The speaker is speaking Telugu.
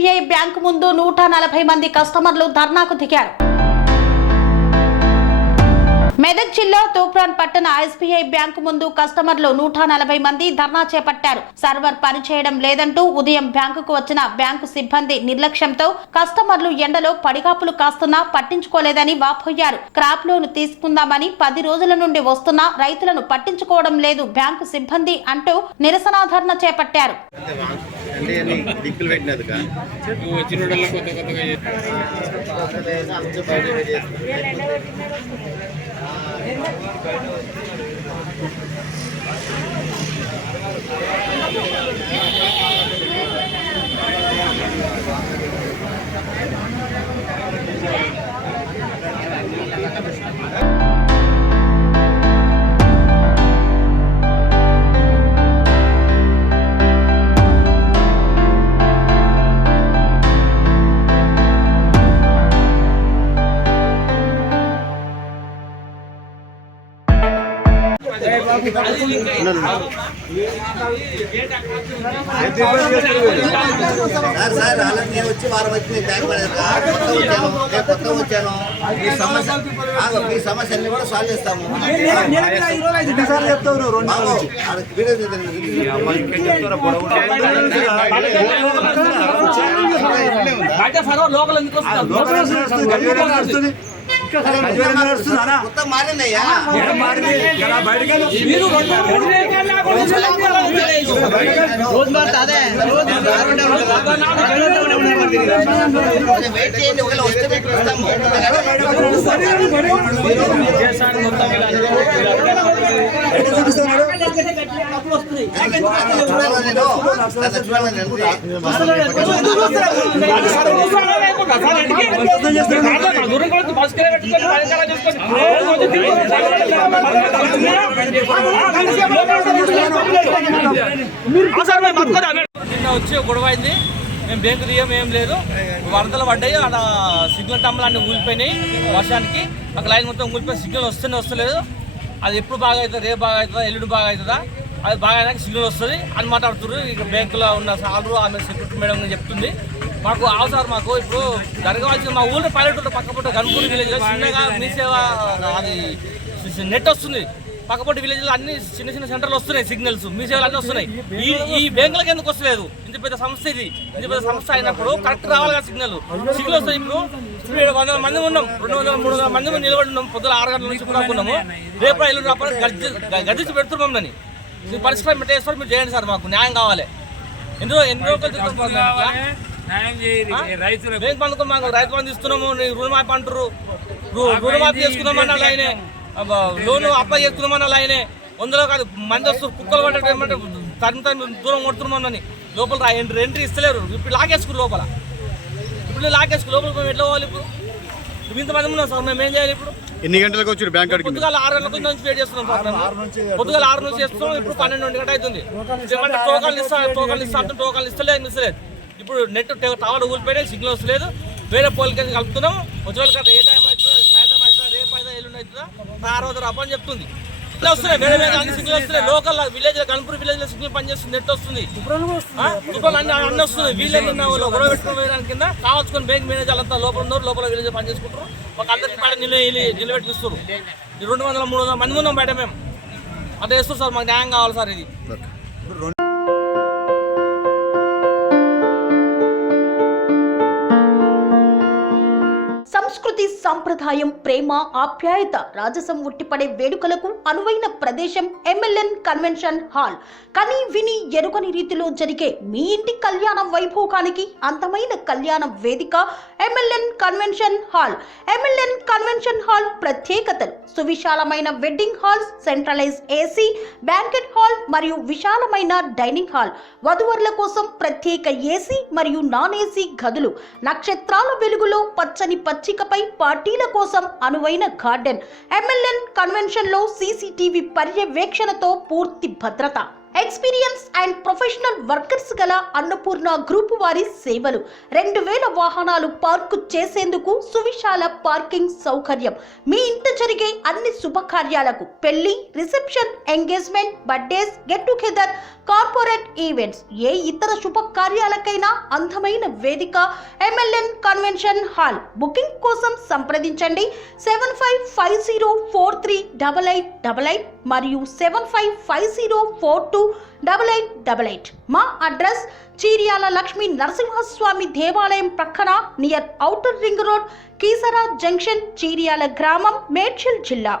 ఎస్బీఐ బ్యాంకు ముందు 140 మంది కస్టమర్లు ధర్నాకు దిగారు. మెదక్ జిల్లా తూప్రాన్ పట్టణ ఎస్బీఐ బ్యాంకు ముందు కస్టమర్లు 140 మంది ధర్నా చేపట్టారు. సర్వర్ పనిచేయడం లేదంటూ ఉదయం బ్యాంకుకు వచ్చిన బ్యాంకు సిబ్బంది నిర్లక్ష్యంతో కస్టమర్లు ఎండలో పడిగాపులు కాస్తున్నా పట్టించుకోలేదని వాపోయారు. క్రాప్ లోన్ తీసుకుందామని 10 రోజుల నుండి వస్తున్నా రైతులను పట్టించుకోవడం లేదు బ్యాంకు సిబ్బంది అంటూ నిరసన ధర్నా చేపట్టారు. సార్ అలా నేను వచ్చి వారం వచ్చి బ్యాంక్ కొత్త వచ్చాను. ఈ సమస్యల్ని కూడా సాల్వ్ చేస్తాము. మొత్తం మారిందయ్యా. వెయిట్ చేయండి, ఒకవేళ వస్తే ఇస్తాము. వచ్చి గొడవ అయింది. మేము బ్యాంకు తీయం ఏం లేదు, వరదలు పడ్డాయి, అక్కడ సిగ్నల్ టంబులు అన్నీ ఊలిపోయినాయి. వర్షానికి అక్కడ లైన్ మొత్తం ఊలిపోయి సిగ్నల్ వస్తలేదు. అది ఎప్పుడు బాగా అవుతుంది, రేపు బాగా అవుతుందా, ఎల్లుండి బాగా అవుతుందా, అది బాగా అయినాక సిగ్నల్ వస్తుంది అని మాట్లాడుతున్నారు. ఇక బ్యాంకులో ఉన్న సార్లు ఆమె సెక్యూరిటీ మేడం చెప్తుంది. మాకు అవసరం, మాకు ఇప్పుడు జరగవలసిన మా ఊళ్ళో పల్లెటూరు పక్కపొట్టు గన్పూర్ విలేజ్లో చిన్నగా మీ సేవ అది నెట్ వస్తుంది. పక్కపొట్టు విలేజ్లో అన్ని చిన్న చిన్న సెంటర్లు వస్తున్నాయి, సిగ్నల్స్ మీ సేవలు అన్నీ వస్తున్నాయి. ఈ బ్యాంకులకు ఎందుకు వస్తలేదు? ఇంత పెద్ద సంస్థ ఇది, ఇంత పెద్ద సంస్థ అయినప్పుడు కరెక్ట్ రావాలి కదా సిగ్నల్ వస్తాయి. ఇప్పుడు 100 మంది ఉన్నాం, 200, 300 మంది నిలబడి ఉన్నాం. పొద్దున 6 గంటల నుంచి కూడా ఉన్నాము. రేపు ఎల్లుండి రాపడి గదించి పెడుతున్నాం. దాన్ని పరిష్కారం పెట్టేస్తారు. మీరు చేయండి సార్, మాకు న్యాయం కావాలి. ఎన్ని రోజులు బ్యాంక్ బంధుకు మాకు రైతు బంధు ఇస్తున్నాము, రుణమాఫీ అంటారు. రుణమాఫీ చేసుకుందామన్నా ఆయనే, లోను అప్లై చేసుకుందామన్నా ఆయనే. 100 కాదు మంది వస్తారు, కుక్కలు పడ్డట్టు ఏమంటే తను దూరం కొడుతున్నామని లోపల ఎంట్రీ ఇస్తలేరు. ఇప్పుడు లాగేసుకుని లోపల ఎట్లా పోవాలి? ఇప్పుడు ఇంతమంది ఉన్నాం సార్, మేము ఏం చేయాలి? ఇప్పుడు ఎన్ని గంటలకు వచ్చి బ్యాంక్ పొద్దుగాల 6 గంటల నుంచి వెయిట్ చేస్తున్నాం సార్. మేము పొద్దుగాల 6 నుంచి చేస్తున్నాం. ఇప్పుడు 12 గంటల అవుతుంది. టోకన్లు ఇస్తలేదు. ఇప్పుడు నెట్ టవర్ ఊలిపోయినాయి, సిగ్నల్ వస్తలేదు. వేరే పోలికలు కలుపుతున్నాం. వచ్చేవాళ్ళకి ఏ టైం అవుతుందో, సాయంత్రం అవుతుందా, రేపు అవుతుందా, ఎల్లుండి అవుతుందా, తర్వాత రప్ప అని చెప్తుంది. ఇట్లా వస్తున్నాయి, వేరే వేరే అన్ని సిగ్నల్ వస్తున్నాయి. లోకల్ విలేజ్ గన్పూర్ విలేజ్ లో సిగ్నల్ పనిచేస్తుంది, నెట్ వస్తుంది, అన్నీ వస్తుంది. వీళ్ళని గొడవ పెట్టుకోవడానికి కింద కావాల్సుకొని బ్యాంక్ మేనేజర్ అంతా లోపల ఉన్నారు, లోపల విలేజ్ పనిచేసుకుంటారు. ఒక అందరికి బయట నిలబెట్టిస్తారు. 200, 300 మంది ఉన్నాం బయట. మేము అదే వేస్తారు సార్, మాకు న్యాయం కావాలి సార్. ఇది సంస్కృతి, సంప్రదాయం, ప్రేమ, ఆప్యాయత, రాజసం ఉట్టిపడే వేడుకలకు అనువైన ప్రదేశం ఎంఎల్ఎన్ కన్వెన్షన్ హాల్. కని విని ఎరుగని రీతిలో జరిగే మీ ఇంటి కళ్యాణ వైభోగానికి అందమైన కళ్యాణ వేదిక MLN convention hall. MLN convention hall ప్రత్యేకతలు: సువిశాలమైన wedding halls, centralize AC banquet hall మరియు విశాలమైన డైనింగ్ హాల్. వధువరుల కోసం ప్రత్యేక ఏసీ మరియు నాన్ ఏసీ గదులు. నక్షత్రాల వెలుగులో పచ్చని పచ్చికపై పార్టీల కోసం అనువైన గార్డెన్. ఎంఎల్ఎన్ కన్వెన్షన్ లో సీసీటీవీ పర్యవేక్షణతో పూర్తి భద్రత. ఎక్స్పీరియన్స్ అండ్ ప్రొఫెషనల్ వర్కర్స్ గల అన్నపూర్ణ గ్రూప్ వారి సేవలు 2000 వాహనాలు పార్కు చేసేందుకు సువిశాల పార్కింగ్ సౌకర్యం. మీ ఇంట జరిగే అన్ని శుభకార్యాలకు, పెళ్లి, reception, engagement, birthdays, get together, corporate events, ఏ ఇతర శుభకార్యాలకైనా అందమైన వేదిక ఎంఎల్ఎన్ కన్వెన్షన్ హాల్. బుకింగ్ కోసం సంప్రదించండి 7550438888 మరియు 7550428888. మా అడ్రస్ చీర్యాల లక్ష్మీ నరసింహస్వామి దేవాలయం ప్రక్కన near outer ring road, Keesara junction, Cheeryal గ్రామం, మేడ్చల్ జిల్లా.